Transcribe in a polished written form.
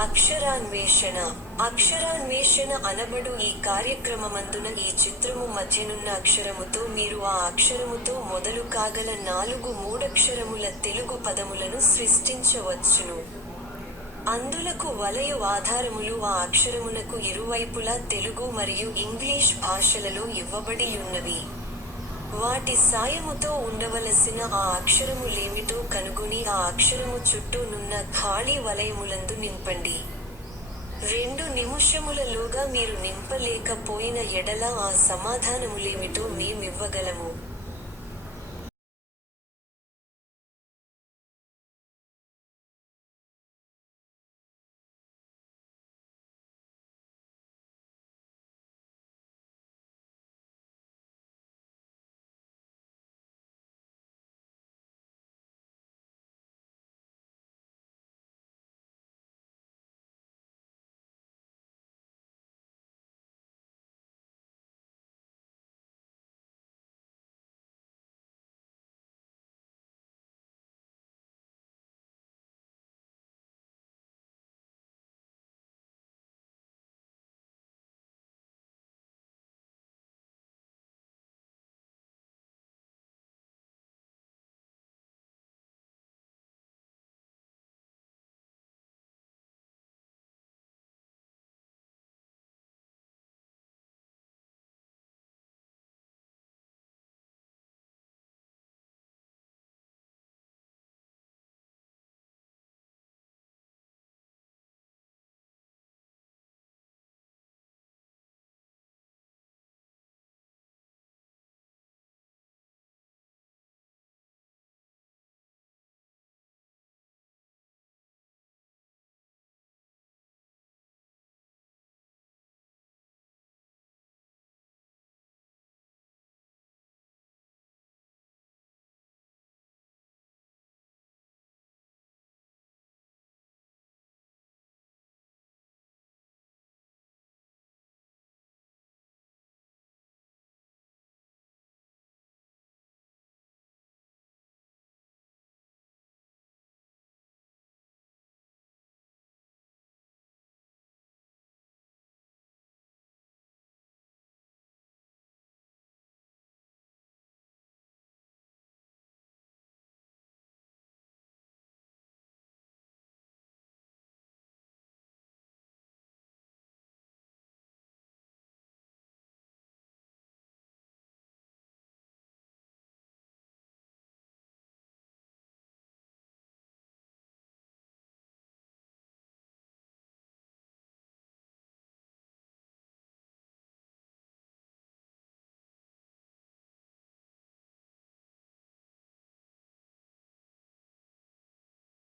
అక్షరాన్వేషణ. అక్షరాన్వేషణ అనబడు ఈ కార్యక్రమమందున ఈ చిత్రము మధ్యనున్న అక్షరముతో మీరు ఆ అక్షరముతో మొదలు కాగల 4 మూడక్షరముల తెలుగు పదములను సృష్టించవచ్చును. అందులకు వలయు ఆధారములు ఆ అక్షరమునకు ఇరువైపులా తెలుగు మరియు ఇంగ్లీష్ భాషలలో ఇవ్వబడియున్నవి. వాటి సాయముతో ఉండవలసిన ఆ అక్షరములేమిటో కనుగొని ఆ అక్షరము చుట్టూ నున్న ఖాళీ వలయములందు నింపండి. 2 నిముషములలోగా మీరు నింపలేకపోయిన ఎడల ఆ సమాధానములేమిటో మేమివ్వగలము.